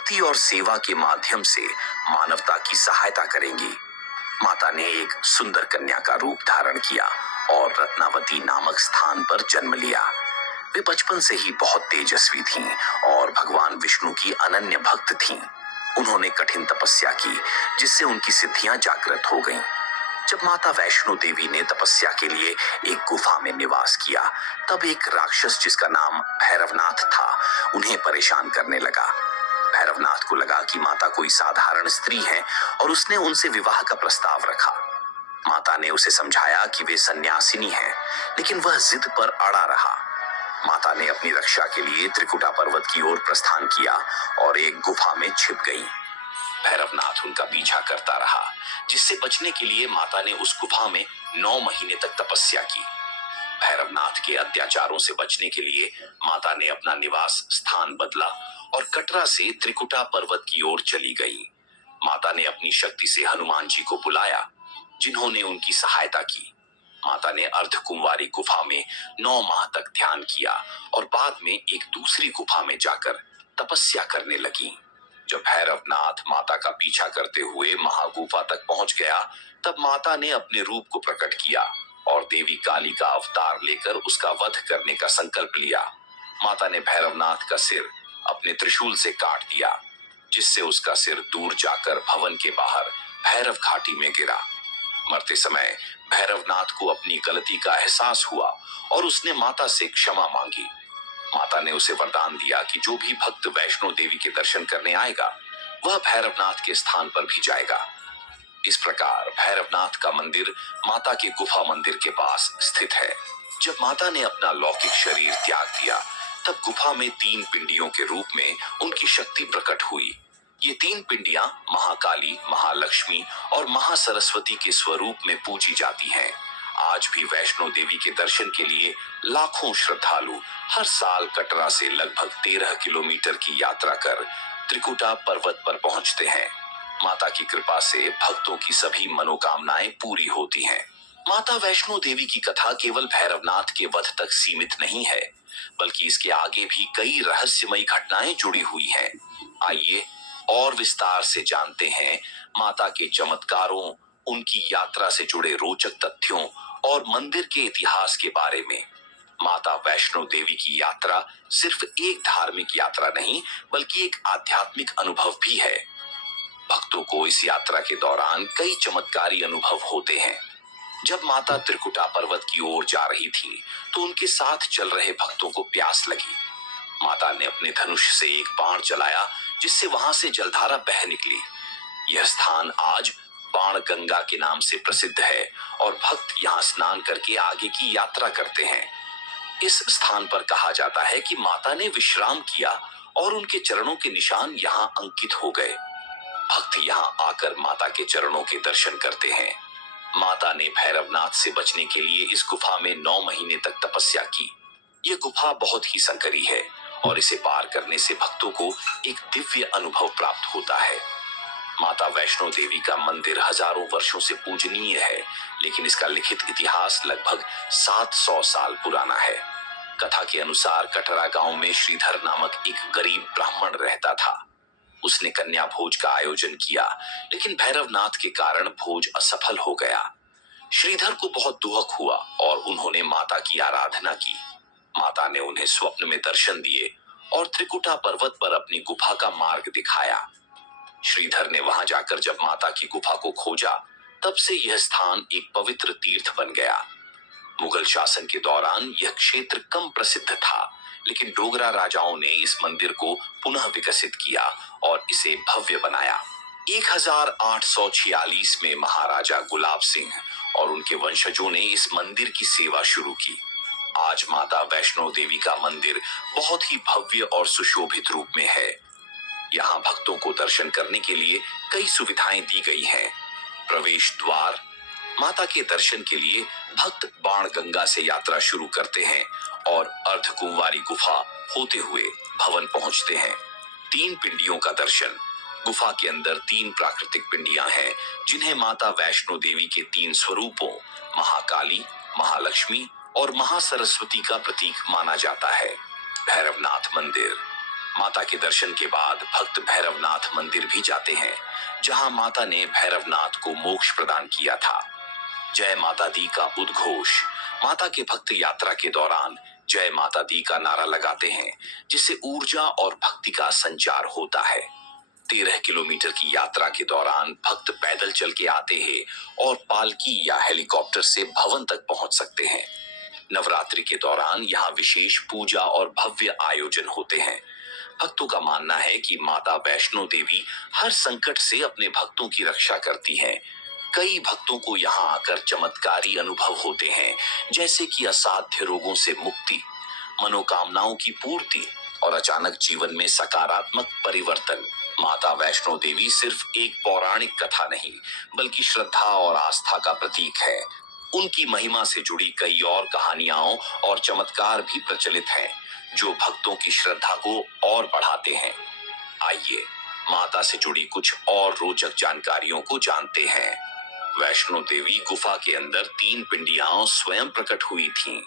भक्ति और सेवा के माध्यम से मानवता की सहायता करेंगी। माता ने एक सुंदर कन्या का रूप धारण किया और रत्नावती नामक स्थान पर जन्म लिया। वे बचपन से ही बहुत तेजस्वी थीं और भगवान विष्णु की अनन्य भक्त थीं। उन्होंने कठिन तपस्या की, जिससे उनकी सिद्धियां जागृत हो गईं। जब माता वैष्णो देवी ने तपस्या के लिए एक गुफा में निवास किया, तब एक राक्षस जिसका नाम भैरवनाथ था, उन्हें परेशान करने लगा। भैरवनाथ को लगा कि माता कोई साधारण स्त्री है और उसने उनसे विवाह का प्रस्ताव रखा। माता ने उसे समझाया कि वे सन्यासिनी हैं, लेकिन वह जिद पर अड़ा रहा। माता ने अपनी रक्षा के लिए त्रिकुटा पर्वत की ओर प्रस्थान किया और एक गुफा में छिप गई। भैरवनाथ उनका पीछा करता रहा, जिससे बचने के लिए माता ने उस गुफा में 9 महीने तक तपस्या की। भैरवनाथ के अत्याचारों से बचने के लिए माता ने अपना निवास स्थान बदला और कटरा से त्रिकुटा पर्वत की ओर चली गई। माता ने अपनी शक्ति से हनुमान जी को बुलाया, जिन्होंने उनकी सहायता की। माता ने अर्धकुंवारी गुफा में 9 माह तक ध्यान किया और बाद में एक दूसरी गुफा में जाकर तपस्या करने लगी। जब भैरवनाथ माता का पीछा करते हुए महागुफा तक पहुंच गया, तब माता ने अपने रूप को प्रकट किया और देवी काली का अवतार लेकर उसका वध करने का संकल्प लिया। माता ने भैरवनाथ का सिर अपने त्रिशूल से काट दिया, जिससे उसका सिर दूर जाकर भवन के बाहर भैरव घाटी में गिरा। मरते समय भैरवनाथ को अपनी गलती का एहसास हुआ और उसने माता से क्षमा मांगी। माता ने उसे वरदान दिया कि जो भी भक्त वैष्णो देवी के दर्शन करने आएगा, वह भैरवनाथ के स्थान पर भी जाएगा। इस प्रकार भैरवनाथ का मंदिर माता के गुफा मंदिर के पास स्थित है। जब माता ने अपना लौकिक शरीर त्याग दिया, तब गुफा में 3 पिंडियों के रूप में उनकी शक्ति प्रकट हुई। ये 3 पिंडियां महाकाली, महालक्ष्मी और महासरस्वती के स्वरूप में पूजी जाती हैं। आज भी वैष्णो देवी के दर्शन के लिए लाखों श्रद्धालु हर साल कटरा से लगभग 13 किलोमीटर की यात्रा कर त्रिकुटा पर्वत पर पहुंचते हैं। माता की कृपा से भक्तों की सभी मनोकामनाएं पूरी होती हैं। माता वैष्णो देवी की कथा केवल भैरवनाथ के वध तक सीमित नहीं है, बल्कि इसके आगे भी कई रहस्यमयी घटनाएं जुड़ी हुई हैं। आइए और विस्तार से जानते हैं माता के चमत्कारों, उनकी यात्रा से जुड़े रोचक तथ्यों और मंदिर के इतिहास के बारे में। माता वैष्णो देवी की यात्रा सिर्फ एक धार्मिक यात्रा नहीं, बल्कि एक आध्यात्मिक अनुभव भी है। भक्तों को इस यात्रा के दौरान कई चमत्कारी अनुभव होते हैं। जब माता त्रिकुटा पर्वत की ओर जा रही थी, तो उनके साथ चल रहे भक्तों को प्यास लगी। माता ने अपने धनुष से एक बाण चलाया, जिससे वहां से जलधारा बह निकली। यह स्थान आज बाण गंगा के नाम से प्रसिद्ध है और भक्त यहाँ स्नान करके आगे की यात्रा करते हैं। इस स्थान पर कहा जाता है कि माता ने विश्राम किया और उनके चरणों के निशान यहाँ अंकित हो गए। भक्त यहाँ आकर माता के चरणों के दर्शन करते हैं। माता ने भैरवनाथ से बचने के लिए इस गुफा में 9 महीने तक तपस्या की। यह गुफा बहुत ही संकरी है और इसे पार करने से भक्तों को एक दिव्य अनुभव प्राप्त होता है। माता वैष्णो देवी का मंदिर हजारों वर्षों से पूजनीय है, लेकिन इसका लिखित इतिहास लगभग 700 साल पुराना है। कथा के अनुसार कटरा गांव में श्रीधर नामक एक गरीब ब्राह्मण रहता था। उसने कन्या भोज का आयोजन किया, लेकिन भैरवनाथ के कारण भोज असफल हो गया। श्रीधर को बहुत दुख हुआ और उन्होंने माता की आराधना की। माता ने उन्हें स्वप्न में दर्शन दिए और त्रिकुटा पर्वत पर अपनी गुफा का मार्ग दिखाया। श्रीधर ने वहां जाकर जब माता की गुफा को खोजा, तब से यह स्थान एक पवित्र तीर्थ बन गया। मुगल शासन के दौरान यह क्षेत्र कम प्रसिद्ध था, लेकिन डोगरा राजाओं ने इस मंदिर को पुनः विकसित किया और इसे भव्य बनाया। 1846 में महाराजा गुलाब सिंह और उनके वंशजों ने इस मंदिर की सेवा शुरू की। आज माता वैष्णो देवी का मंदिर बहुत ही भव्य और सुशोभित रूप में है। यहाँ भक्तों को दर्शन करने के लिए कई सुविधाएं दी गई हैं। प्रवेश द्वार, माता के दर्शन के लिए भक्त बाण गंगा से यात्रा शुरू करते हैं और अर्धकुंवारी गुफा होते हुए भवन पहुंचते हैं। 3 पिंडियों का दर्शन, गुफा के अंदर 3 प्राकृतिक पिंडियां हैं, जिन्हें माता वैष्णो देवी के 3 स्वरूपों महाकाली, महालक्ष्मी और महासरस्वती का प्रतीक माना जाता है। भैरवनाथ मंदिर, माता के दर्शन के बाद भक्त भैरवनाथ मंदिर भी जाते हैं, जहां माता ने भैरवनाथ को मोक्ष प्रदान किया था। जय माता दी का उद्घोष। माता के भक्त यात्रा के दौरान जय माता दी का नारा लगाते हैं, जिससे ऊर्जा और भक्ति का संचार होता है। 13 किलोमीटर की यात्रा के दौरान भक्त पैदल चल के आते हैं और पालकी या हेलीकॉप्टर से भवन तक पहुंच सकते हैं। नवरात्रि के दौरान यहाँ विशेष पूजा और भव्य आयोजन होते हैं। भक्तों का मानना है कि माता वैष्णो देवी हर संकट से अपने भक्तों की रक्षा करती हैं। कई भक्तों को यहाँ आकर चमत्कारी अनुभव होते हैं, जैसे कि असाध्य रोगों से मुक्ति, मनोकामनाओं की पूर्ति और अचानक जीवन में सकारात्मक परिवर्तन। माता वैष्णो देवी सिर्फ एक पौराणिक कथा नहीं, बल्कि श्रद्धा और आस्था का प्रतीक है। उनकी महिमा से जुड़ी कई और कहानियां और चमत्कार भी प्रचलित हैं, जो भक्तों की श्रद्धा को और बढ़ाते हैं। आइए माता से जुड़ी कुछ और रोचक जानकारियों को जानते हैं। वैष्णो देवी गुफा के अंदर 3 पिंडियां स्वयं प्रकट हुई थीं।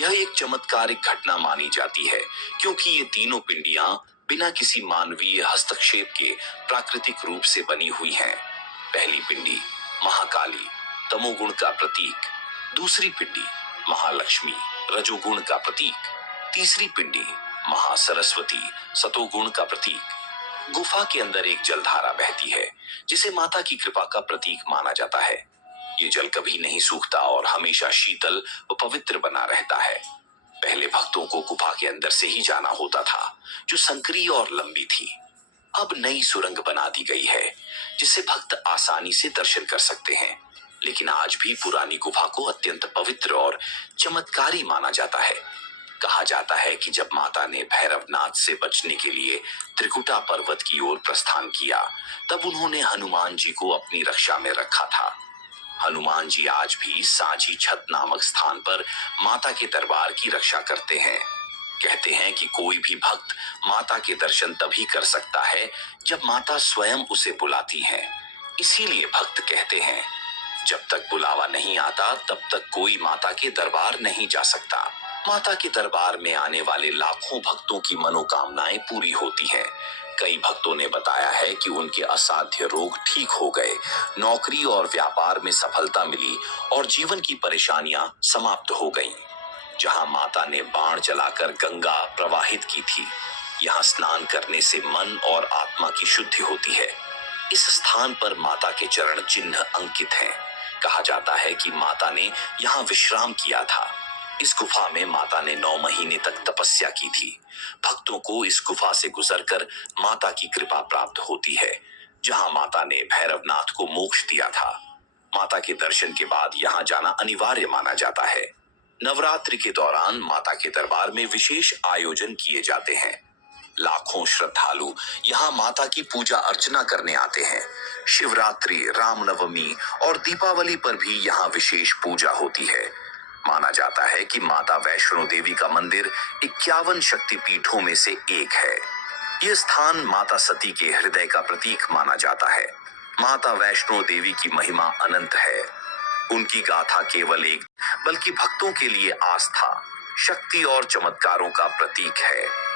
यह एक चमत्कारिक घटना मानी जाती है, क्योंकि ये तीनों पिंडियां बिना किसी मानवीय हस्तक्षेप के प्राकृतिक रूप से बनी हुई हैं। पहली पिंडी महाकाली, तमोगुण का प्रतीक। दूसरी पिंडी महालक्ष्मी, रजोगुण का प्रतीक। तीसरी पिंडी महासरस्वती, सतोगुण का प्रतीक। गुफा के अंदर एक जलधारा बहती है, जिसे माता की कृपा का प्रतीक माना जाता है। ये जल कभी नहीं सूखता और हमेशा शीतल व पवित्र बना रहता है। पहले भक्तों को गुफा के अंदर से ही जाना होता था, जो संकरी और लंबी थी। अब नई सुरंग बना दी गई है, जिससे भक्त आसानी से दर्शन कर सकते हैं। लेकिन आज भी पुरानी गुफा को अत्यंत पवित्र और चमत्कारी माना जाता है। कहा जाता है कि जब माता ने भैरवनाथ से बचने के लिए त्रिकुटा पर्वत की ओर प्रस्थान किया, तब उन्होंने हनुमान जी को अपनी रक्षा में रखा था। हनुमान जी आज भी सांची छत नामक स्थान पर माता के दरबार की रक्षा करते हैं। कहते हैं कि कोई भी भक्त माता के दर्शन तभी कर सकता है जब माता स्वयं उसे बुलाती है। इसीलिए भक्त कहते हैं, जब तक बुलावा नहीं आता तब तक कोई माता के दरबार नहीं जा सकता। माता के दरबार में आने वाले लाखों भक्तों की मनोकामनाएं पूरी होती हैं। कई भक्तों ने बताया है कि उनके असाध्य रोग ठीक हो गए, नौकरी और व्यापार में सफलता मिली और जीवन की परेशानियां समाप्त हो गईं। जहां माता ने बाण चलाकर गंगा प्रवाहित की थी, यहाँ स्नान करने से मन और आत्मा की शुद्धि होती है। इस स्थान पर माता के चरण चिन्ह अंकित हैं। कहा जाता है कि माता ने यहाँ विश्राम किया था। इस गुफा में माता ने 9 महीने तक तपस्या की थी। भक्तों को इस गुफा से गुजरकर माता की कृपा प्राप्त होती है, जहाँ माता ने भैरवनाथ को मोक्ष दिया था। माता के दर्शन के बाद यहाँ जाना अनिवार्य माना जाता है। नवरात्रि के दौरान माता के दरबार में विशेष आयोजन किए जाते हैं। लाखों श्रद्धालु यहाँ माता की पूजा अर्चना करने आते हैं। शिवरात्रि, रामनवमी और दीपावली पर भी यहाँ विशेष पूजा होती है। माना जाता है कि माता वैष्णो देवी का मंदिर 51 शक्तिपीठों में से एक है। यह स्थान माता सती के हृदय का प्रतीक माना जाता है। माता वैष्णो देवी की महिमा अनंत है। उनकी गाथा केवल एक बल्कि भक्तों के लिए आस्था, शक्ति और चमत्कारों का प्रतीक है।